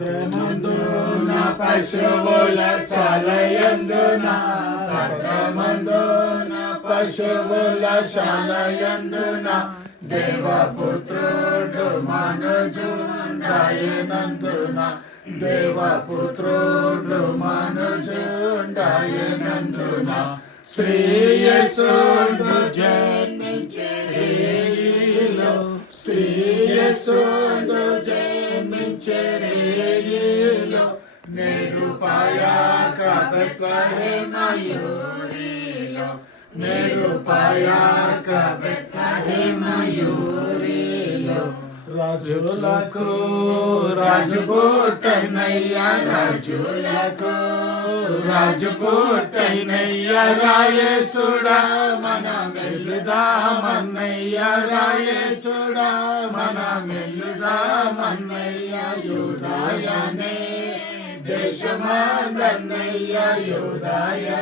సత్రమందున పశువుల శాలయందున సత్రమందున పశువుల శాలయందున దేవపుత్రుడు మనుజుండాయనందున దేవపుత్రుడు మనుజుండాయనందున శ్రీయేసుడు జన్మించే రేయిలో శ్రీయేసుడు జన్మించే రేయిలో నేడు పాయాక బెత్లెహేమయూరిలో నేడు పాయాక బెత్లెహేమయూరిలో రాజులకు రాజుకోటైనయ్యా రాజులకు రాజుకోటైనయ్యా రాయేసుడా మన మెల్లుదామన్నయ్యా రాయేసుడా మన మెల్లుదామన్నయ్యా యూదాయనే దేశమాదన్నయ్యా యూదాయ